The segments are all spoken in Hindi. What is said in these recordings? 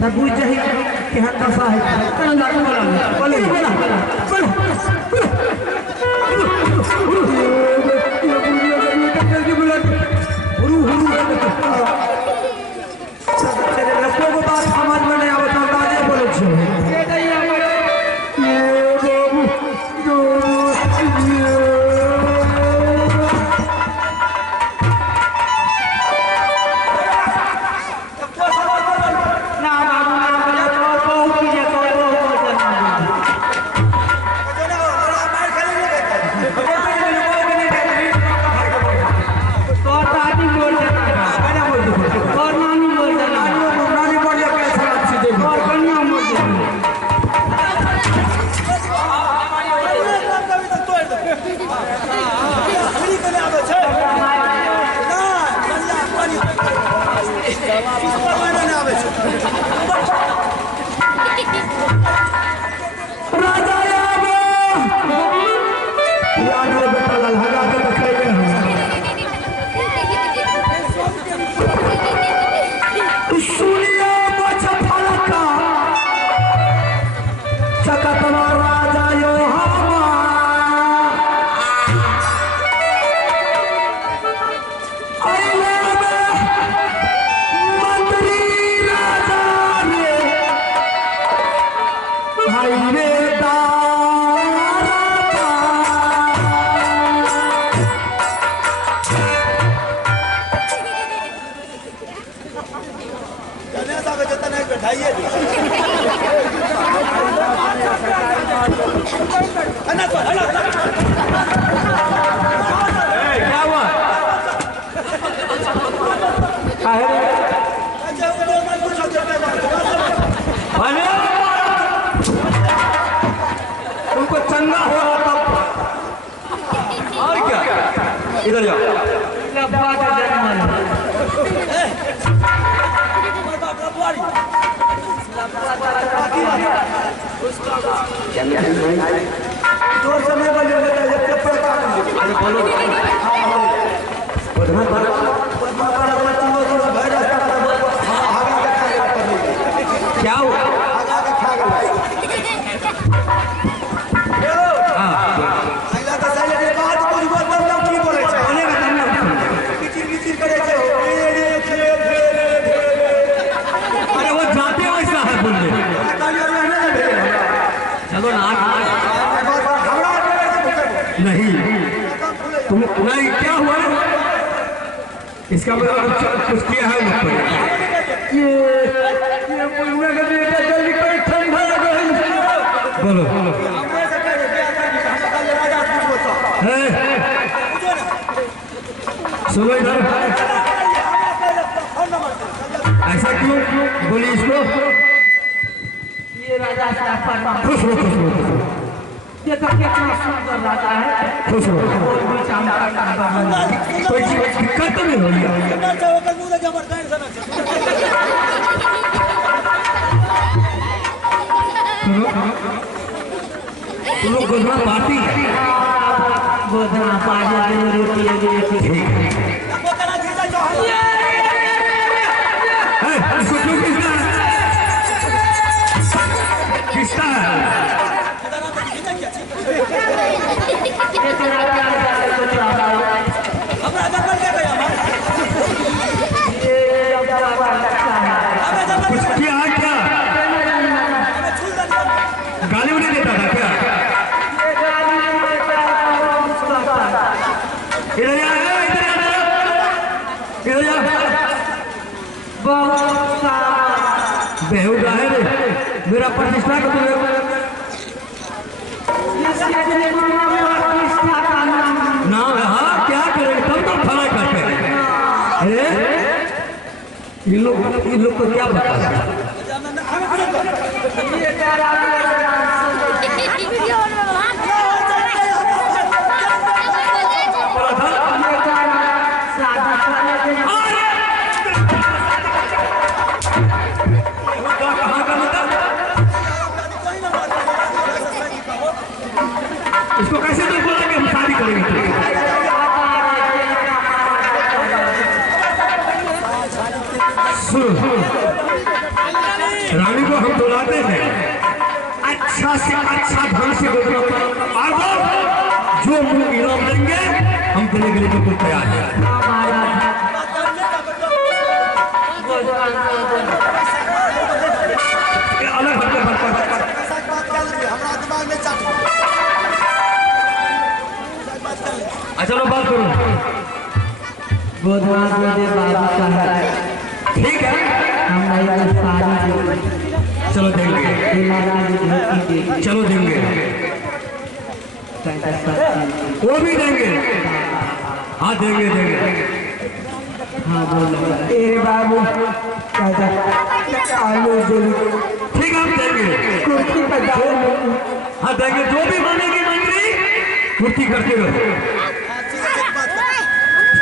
तब बुझ जाही कि हां दशा है कहां जाके बोला लड़कों को बात समझ में नहीं आवत दादे बोले छे तुमको चंगा हो रहा तब और क्या इधर जाओ जोर से नहीं बोलिए क्या हुआ नहीं तुम नहीं क्या हुआ इसका मतलब कुछ किया है ये बोलने का बेटा जल्दी कर ठंडा लगा बोलो सुनो इधर ऐसा क्यों बोलिए इसको ये राजा खुश हो देखो कितना सुंदर राजा है खुश हो कोई दिक्कत तो नहीं होगी तुम लोग गोधना पार्टी गोधना पार्टी रोटी किसका है कुछ किया क्या गाली उन्हें देता था क्या इधर बेहुदा है मेरा प्रतिष्ठा को नाम है हाँ क्या करेंगे तब तो फला करते हैं इन लोग को क्या पता इसको कैसे तो बोला कि हम शादी करेंगे सुनो रानी को हम बुलाते हैं, अच्छा से अच्छा ढंग से जो मुंह इनाम देंगे हम देने के लिए बिल्कुल तैयार हैं। अलग चलो बात करो। गोदवान दे बाबू साहब, ठीक है हम नहीं सारी चलो देंगे, चलो देंगे, वो भी देंगे। हाँ देंगे देंगे। हाँ बोलो ए बाबू आलू ठीक है हम देंगे। कुर्सी पर हाँ देंगे, जो भी मानेगी मंत्री कुर्सी करते रहो।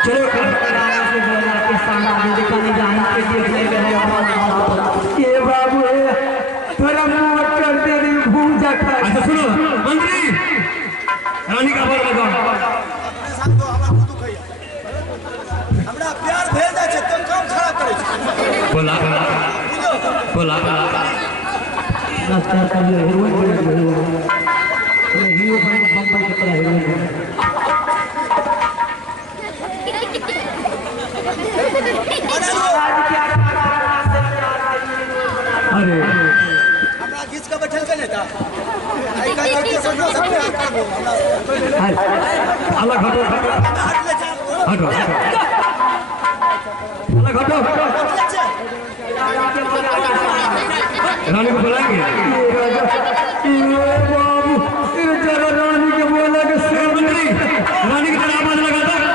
चलो ये बाबू थोड़ा मुँह कर दे भूल जाता है। अच्छा सुनो मंत्री, रानी का बात लगाओ। हमरा प्यार भेल जाय छै तो काम खड़ा करे छै। बोला बोला रास्ता का हीरो बम्बई की तरह हीरो। अरे हमरा घीच के बैठल के नेता आई का के सोचो सब प्यार करबो हमरा अलग हटो हट ले जा हटो अलग हटो। रानी को बुलाएंगे। बाबू जरा रानी के बोला के मंत्री रानी की तरह आवाज लगा दो।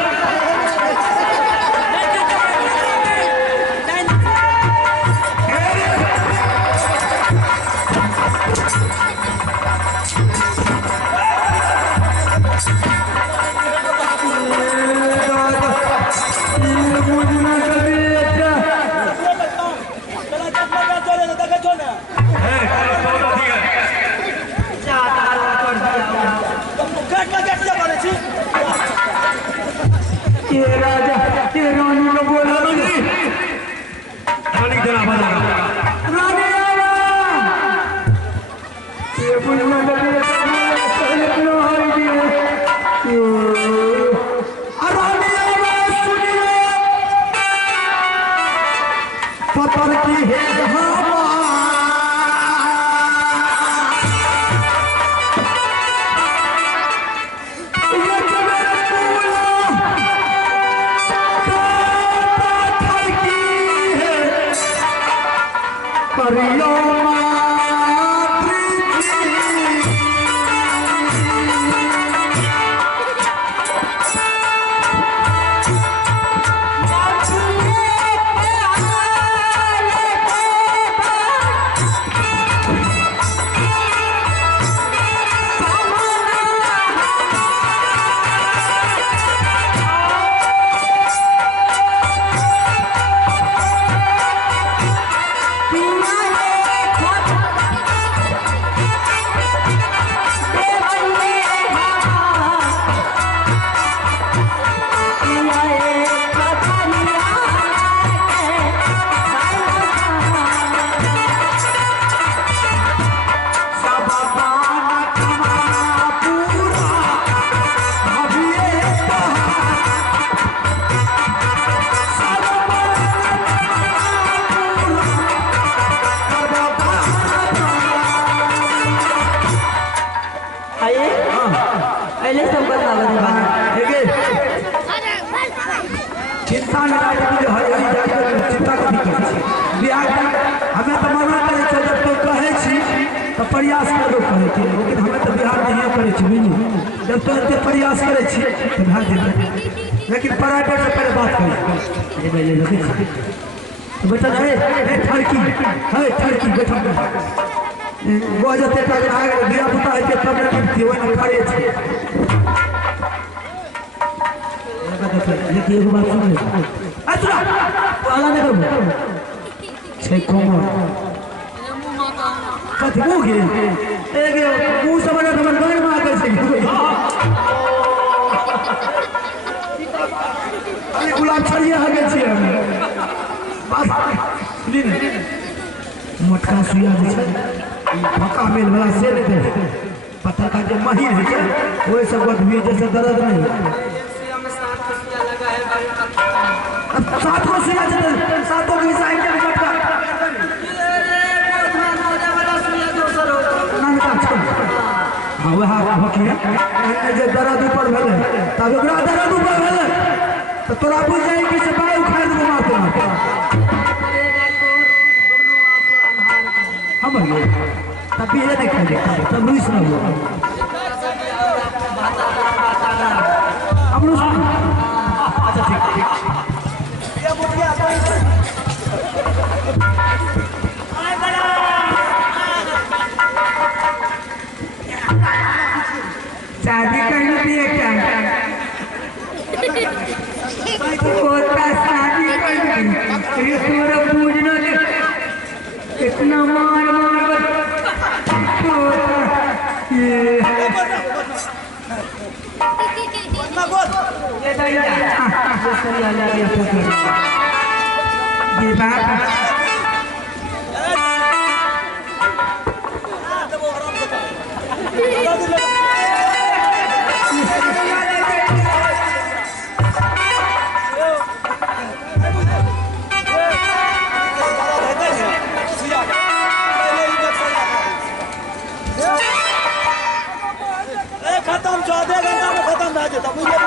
रानी को बोला मंत्री रानी की तरह आवाज लगा। रानी ये बुढ़िया पतर की है चिंता चिंता बिहार हमें तो मना करे जब तो कहे तो प्रयास करो कहे लेकिन हमें तो बिहार नहीं करे बुझू जब तो इतने प्रयास करे तो ध्यान दे लेकिन प्राइवेट से पहले बात करें तो बेटा ठड़की है ठड़की बेटा वो जते दिया पुता है तब खड़े देखिए एक बात सुन अच्छा वाला ने करो छे कोमर कथि हो गए एक मुंह से बड़ा हमर घर में आके छे अरे गुलाब छड़िया आ गए छे बस लीन मोटका सुइया जे छै पक्का मेल वाला से नहीं दे पत्थर का जो महीन है वो सब भी जैसे दर्द नहीं अब 7 को सुइया चल 7 को भी साइड में मोटका हाँ वह हकी जे दर्द ऊपर भेले तब ओकरा दर्द ऊपर भेले तो तोरा बुझ जाई कि से बाय उखाड़ दे मारते मारते हम ये तब ये नहीं कर तब लुइस ना हो अब लुइस अच्छा ठीक ये मुझे शादी करनी थी क्या होता शादी करनी पूरा पूजना इतना मार मार ये बात खत्म 14 घंटा में खत्म हो जाता मुझे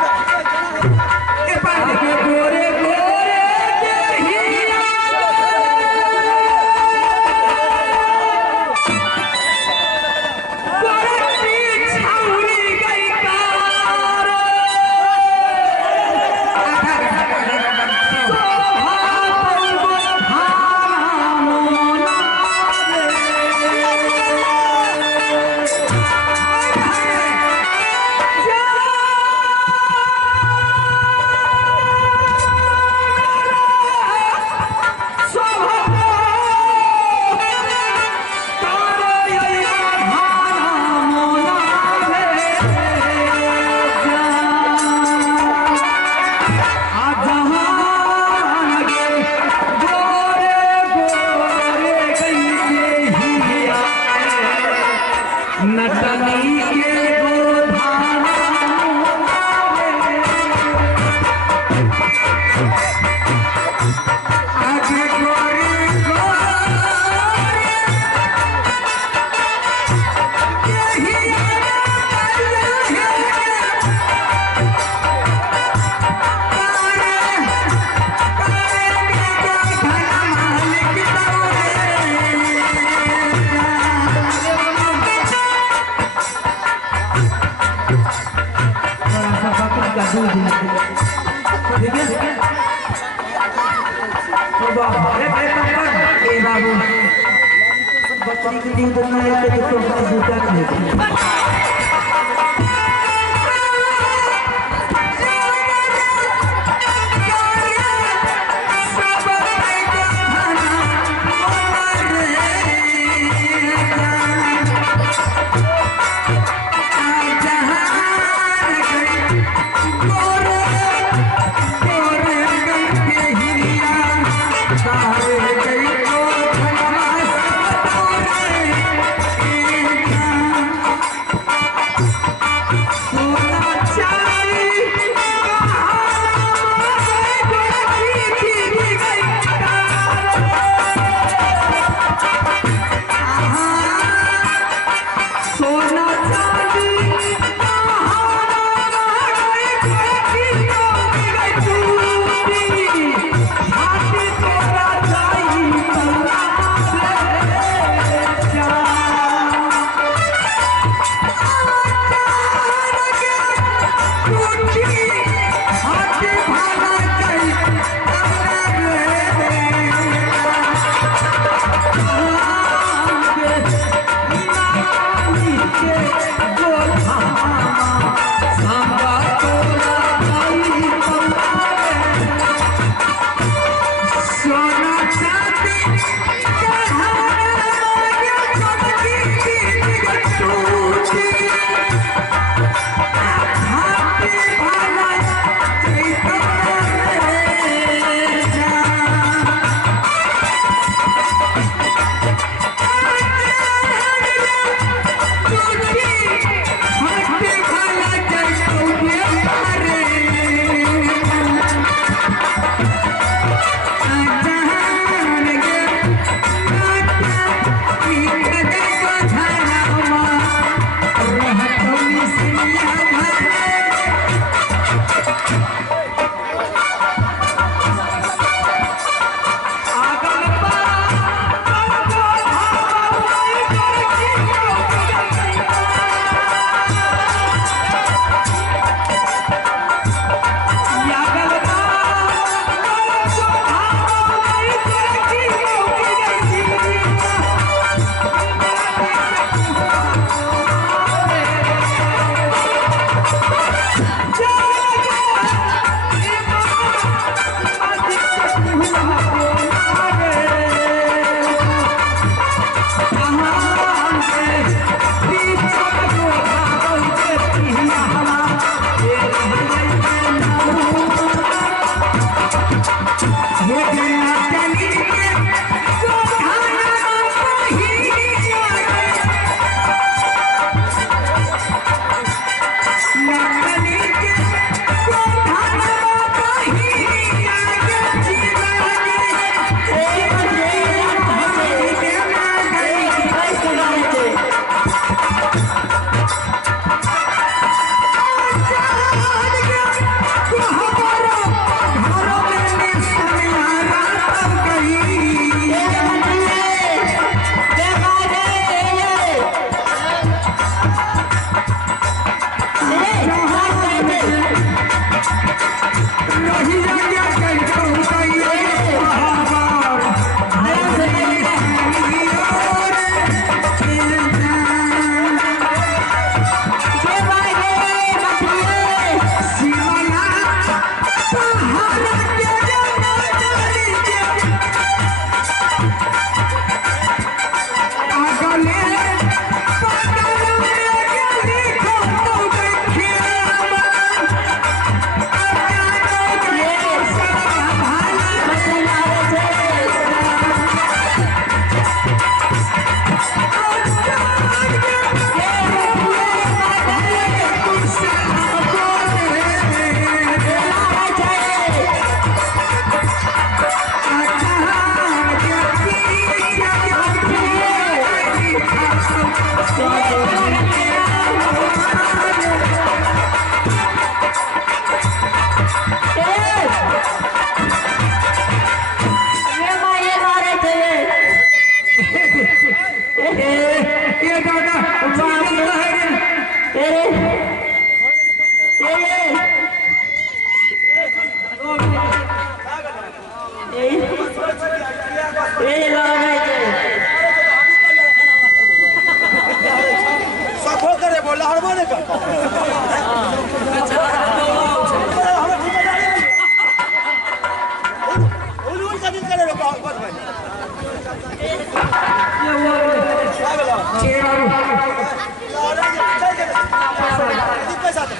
गोरे बकरी के दूध नहीं है तो दूसरा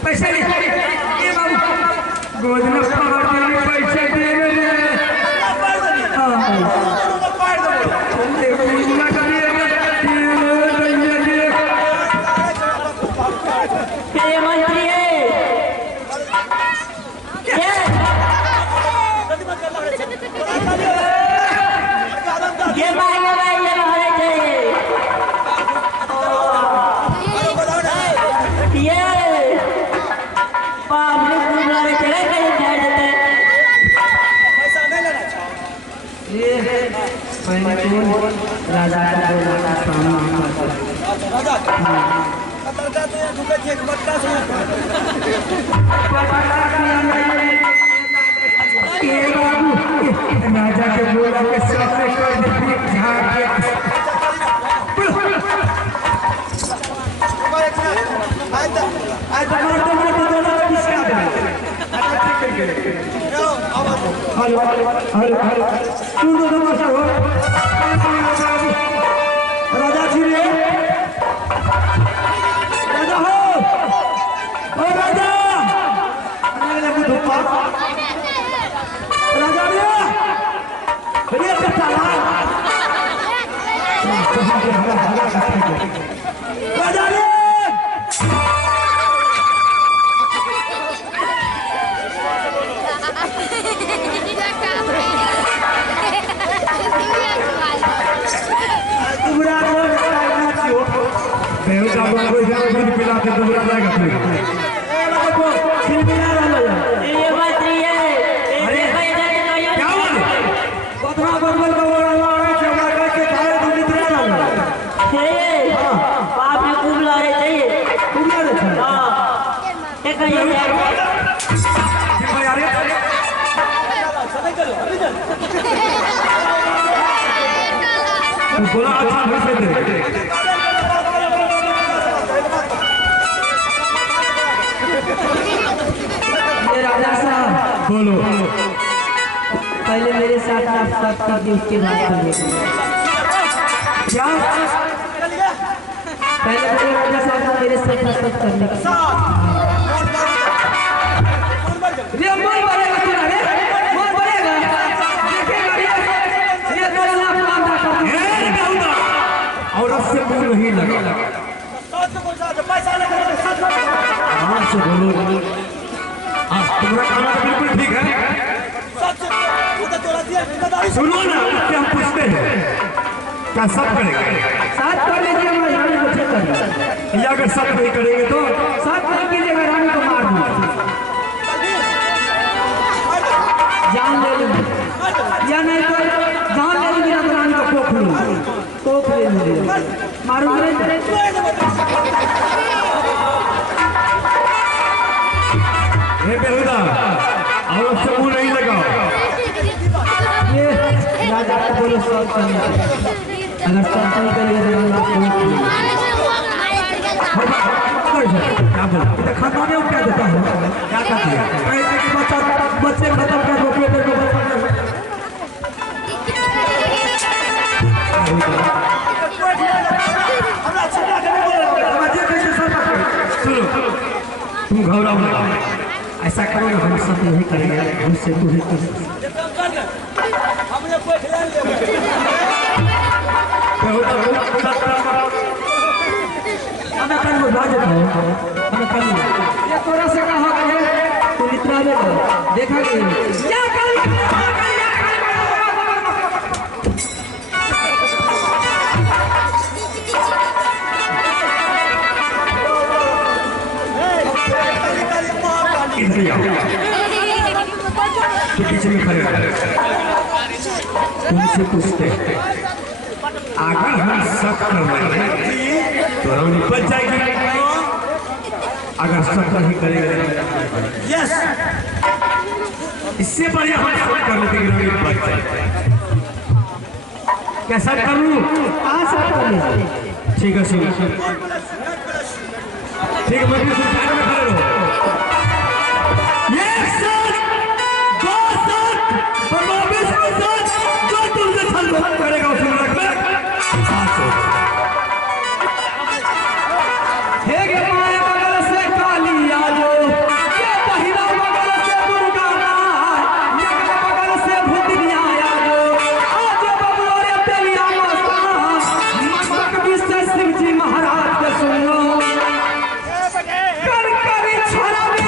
पैसे ये बाबू गोद में पकड़ के पैसे दे मेरे राजा का सामना राजा के बोला के सामने कर राजा जी रे राजा हो ओ राजा राजा रे राजा रे बोला राजा साहब बोलो पहले मेरे साथ आप सब करके उसके बाद क्या पहले राजा साहब मेरे साथ सब करने और उससे मुंह नहीं लगा आराम से बोलो तुम्हारा खाना तो बिल्कुल ठीक है सुनो ना उससे हम पूछते हैं क्या सब करेंगे साथ कर लीजिए रानी को ठीक कर या अगर सब नहीं करेंगे तो साथ कर कीजिएगा रानी को मार दूँ जान ले लूँगी या नहीं तो जान ले लूँगी तो रानी को कोख ले लूँगी मारूंगा बेहुदा और उससे मुंह नहीं लगाओ ये राजा को बोलो सब करना अगर सब नहीं करिए क्या बोला खाना में क्या देता है क्या कहती है बच्चे खत्म कर दो पेट को तुम घबराओ मत ऐसा करो ना हम सब यही करेंगे हमसे तू ही कर हमें कल बुझा देता है हमें कल ये थोड़ा सा कहा है तो इतना देखा कि तो पीछे में खड़े तुमसे पूछते अगर हम सब करवाएंगे तो हम निपट जाएंगे अगर सब नहीं करेंगे यस इससे बढ़िया हम सब कर लेते हैं निपट जाएंगे कैसा करूँ ठीक है ठीक है मैं भी खड़े रहो जो तुमसे सुनो कर कर छोड़ा भी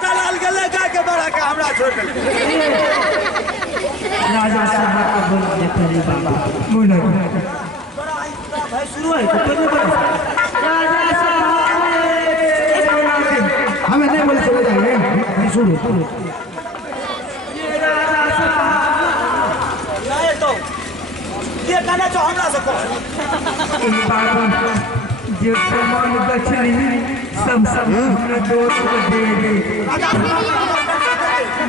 के रानी के राजा साहब बोल देते हैं बाबा बोलो भाई शुरू है तो राजा साहब हमें नहीं बोले चले जाइए सुनो राजा साहब नहीं तो ये गाना जो हमरा से कहो बाबा जो प्रमाण दक्षिणी सब हमने दोस्त को दे दे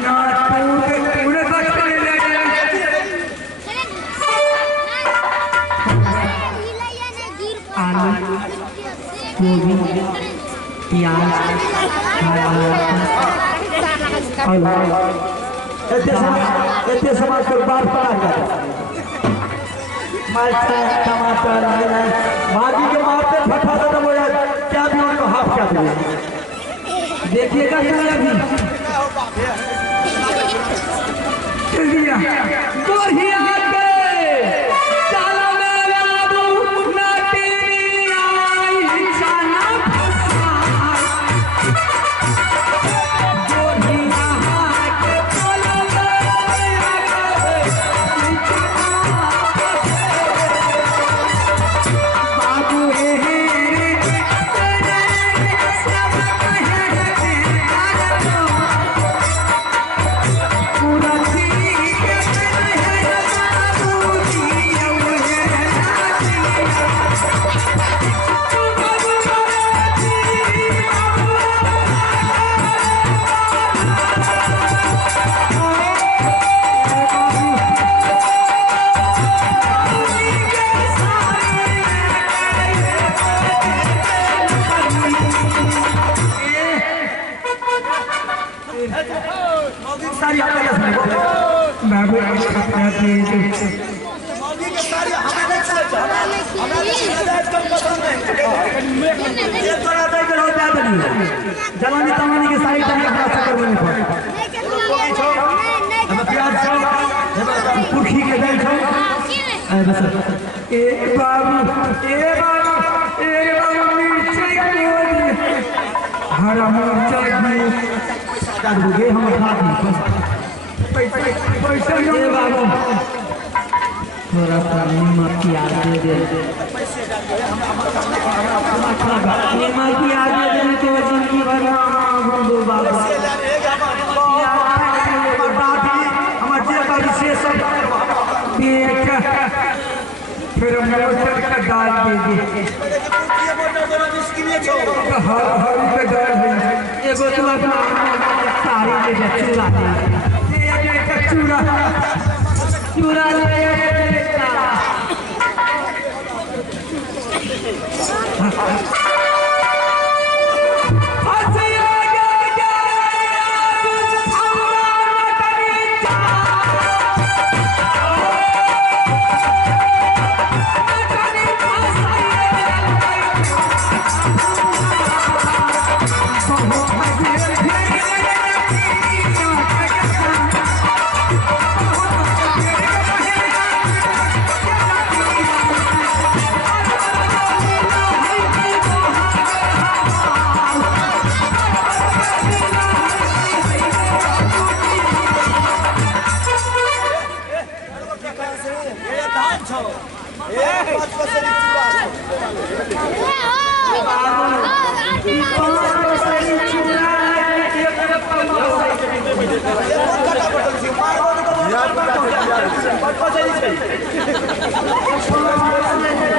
ना पूरे दक्षिणी ले आलू गोभी प्याज इतने समाज को बार पड़ा जाता मरचा टमाटर भाजी के मारते फटा तो वो क्या भी उनको हाफ क्या दिया देखिएगा अभी जवानी तवानी के साइड में अपना चक्कर में प्याज पुरखी के दाल छो ए बाबू मिर्ची हरा मिर्ची गे हम खा पैसा ये बाबू थोड़ा सा नमक की याद दे दे नमक की याद दे देने के वजह की भरा बाबा हमारे का विशेष फिर मोटर का दाल दे दी हरी का दाल एगो तो सारी ले चूड़ा दे चूड़ा चूड़ा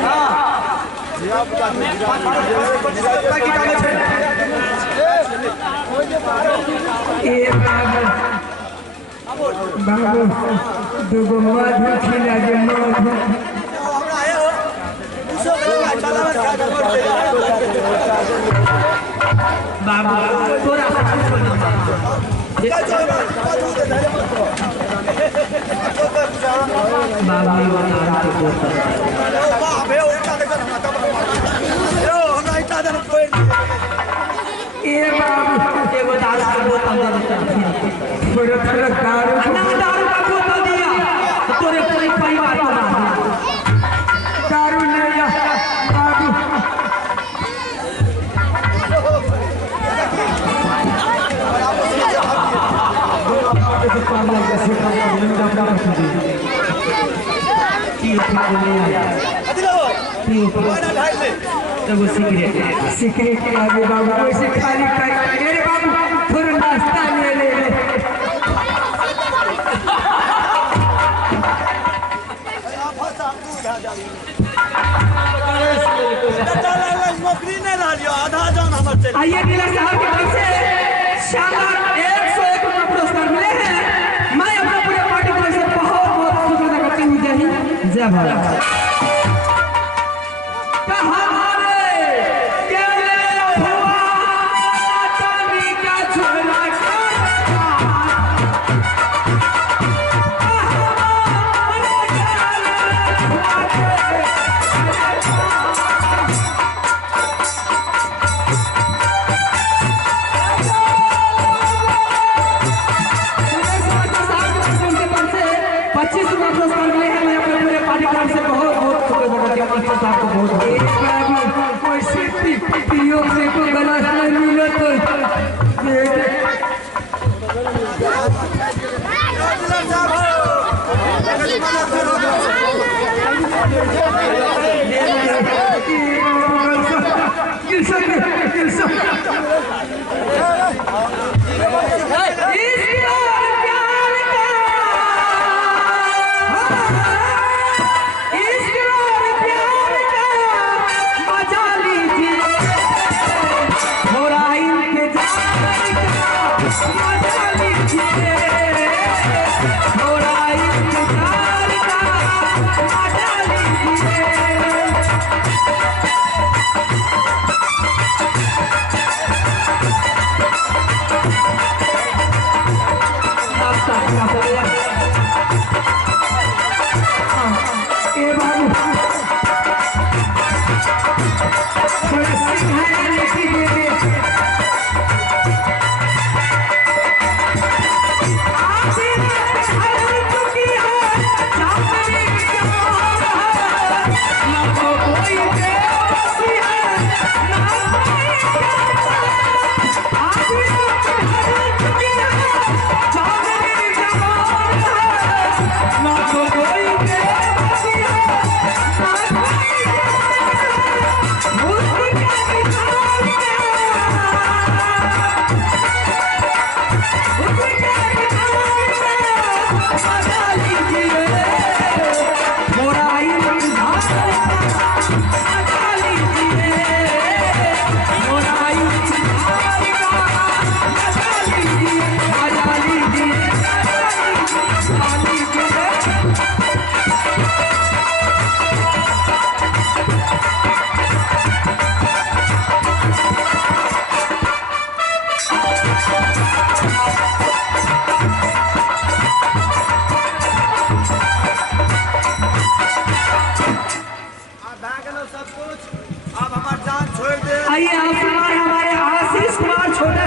हाँ बाबू दुगो मधु खिला जे मधु बाबू तोरा एगो दारू का बोतल दारू का बोतल दिया तोरे पूरी परिवार को दारू नहीं बाबू सिगरेट के आगे बाबू वैसे खाली मेरे बाबू थोड़ा नाश्ता ले ले नौकरी नहीं रहा आधा जान हमारे आइए डीलर साहब की तरफ से शानदार 101 रुपये पुरस्कार मिले हैं। मैं अपने पूरे पार्टी की तरफ से बहुत बहुत शुक्रिया करती हूँ। जय हिंद जय भारत। आइए हमारे आशीष कुमार छोटा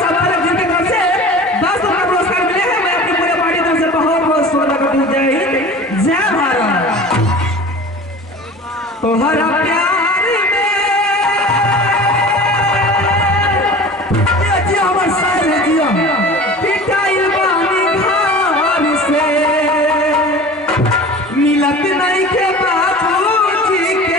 सा बालक जिनके तरफ से 10 रुपये पुरस्कार मिले हैं। मैं अपनी पूरे पार्टी तरफ से बहुत बहुत शुक्रिया करती हूँ। जय हिंद जय भारत। तोहरा प्यार में जिया हमर सारे जिया पिटाइल बानी घर से मिलत नहीं के बाबू जी के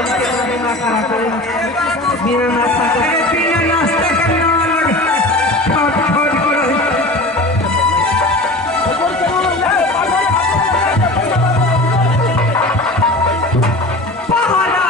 वाली के बीमा करा करे बिना नाश्ता के बिना नाश्ता करना अलग छोट छोट करो पहाड़ा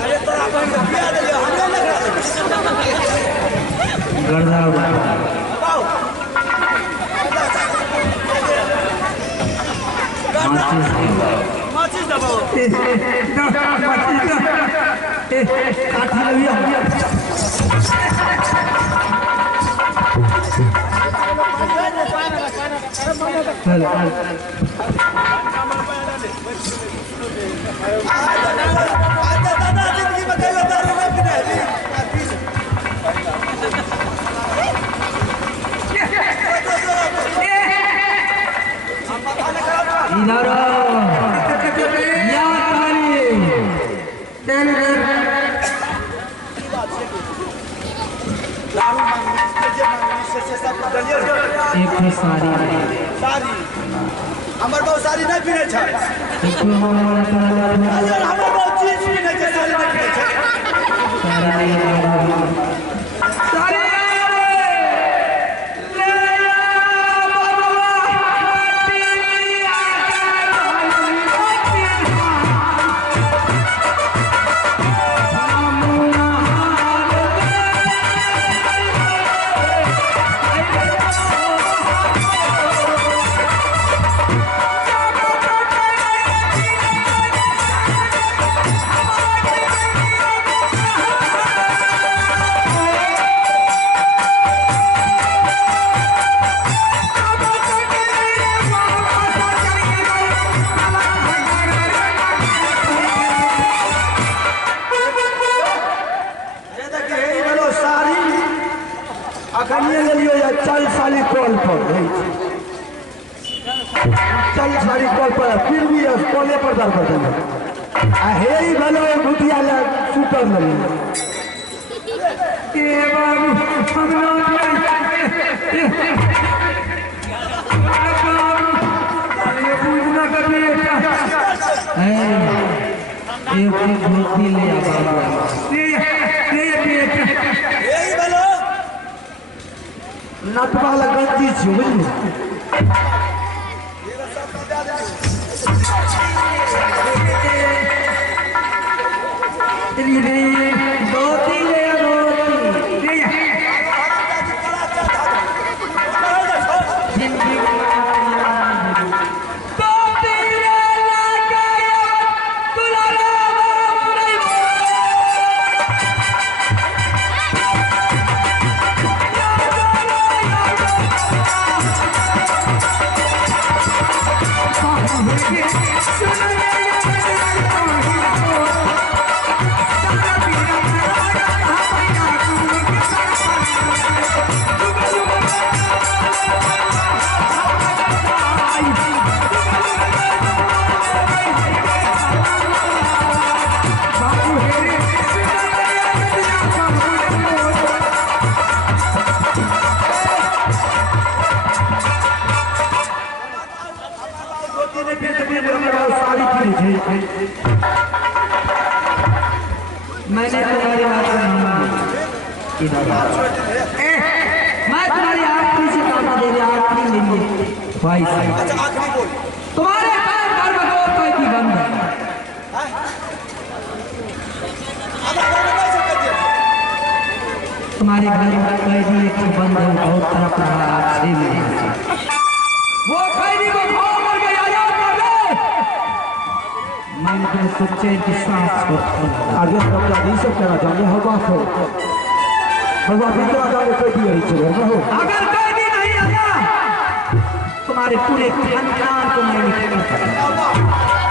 अरे तोरा अपन के बिया देलियो हमरे लगा गर्दा बाऊ माचिस दबाओ दादा जिंदगी में कई बार रोक नहीं इधर एक सारी हमर बहुत सारी नहीं पीने छै हमर बहुत चीज पीने छै सारी नहीं पीने छै अखनिए ले लियो या 40 साली कॉल पर चल सारी कॉल पर फिर भी कॉले पर दर कर देंगे आ हे ही भलो भूतिया ले सुपर ले के बाबू हम ये पूजना कर बेटा एक भूति ले आ बाबू ले बेटा यही भलो नटवा वाला गंदी छी बुझली मैंने तुम्हारी बात मैं तुम्हारी आखिरी से कहना दे रहा आखिरी मेरी भाई अच्छा आखिरी बोल तुम्हारे घर में कोई भी बंद है तुम्हारे घर में कैदी एक बंद है बहुत तरफ रहा अच्छे में वो कैदी को खो करके आजाद कर दे मन के सच्चे की सांस को आगे कब्जा नहीं सब करना चाहते हवा को हवा भीतर आगे कैदी यही चले ना हो अगर कैदी नहीं आता तुम्हारे पूरे खानदान को मैं निकाल